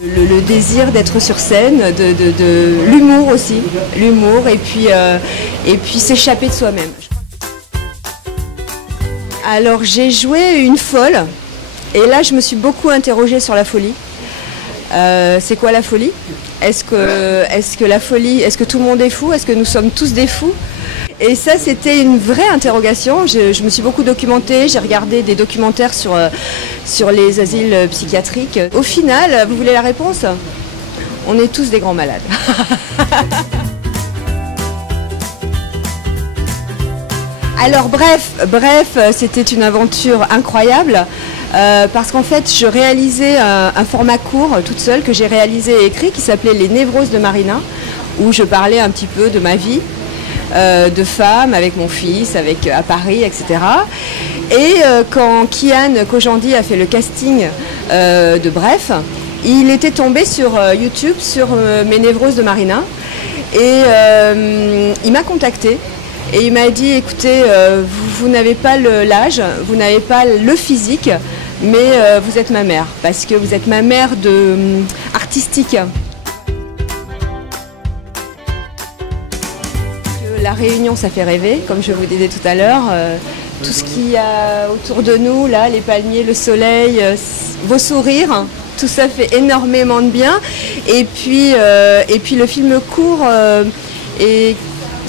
Le désir d'être sur scène, de l'humour aussi, l'humour et puis s'échapper de soi-même. Alors j'ai joué une folle et là je me suis beaucoup interrogée sur la folie. C'est quoi la folie? Est-ce que la folie, est-ce que tout le monde est fou? Est-ce que nous sommes tous des fous? Et ça, c'était une vraie interrogation. Je me suis beaucoup documentée, j'ai regardé des documentaires sur les asiles psychiatriques. Au final, vous voulez la réponse? On est tous des grands malades. Alors bref, c'était une aventure incroyable. Parce qu'en fait, je réalisais un format court toute seule que j'ai réalisé et écrit qui s'appelait Les Névroses de Marina, où je parlais un petit peu de ma vie de femme avec mon fils, à Paris, etc. Et quand Kian Kojandi a fait le casting de Bref, il était tombé sur YouTube sur mes Névroses de Marina et il m'a contacté. Et il m'a dit, écoutez, vous n'avez pas l'âge, vous n'avez pas le physique, mais vous êtes ma mère, parce que vous êtes ma mère artistique. La Réunion, ça fait rêver, comme je vous disais tout à l'heure. Tout ce qu'il y a autour de nous, là, les palmiers, le soleil, vos sourires, tout ça fait énormément de bien. Et puis le film court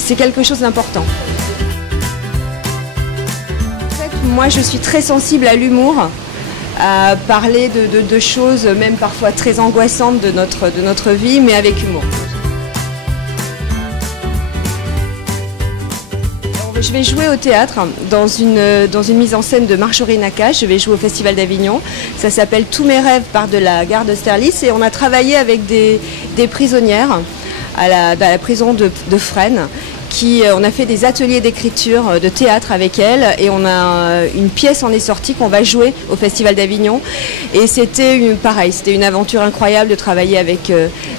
c'est quelque chose d'important. En fait, moi, je suis très sensible à l'humour, à parler de choses, même parfois très angoissantes de notre vie, mais avec humour. Je vais jouer au théâtre dans une mise en scène de Marjorie Nakache. Je vais jouer au Festival d'Avignon. Ça s'appelle Tous mes rêves par de la gare d'Austerlitz et on a travaillé avec des prisonnières dans la prison de Fresnes. On a fait des ateliers d'écriture de théâtre avec elles et on a une pièce en est sortie qu'on va jouer au Festival d'Avignon. Et c'était pareil, c'était une aventure incroyable de travailler avec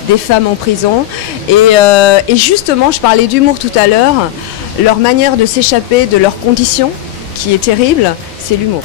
des femmes en prison. Et justement, je parlais d'humour tout à l'heure, leur manière de s'échapper de leurs conditions, qui est terrible, c'est l'humour.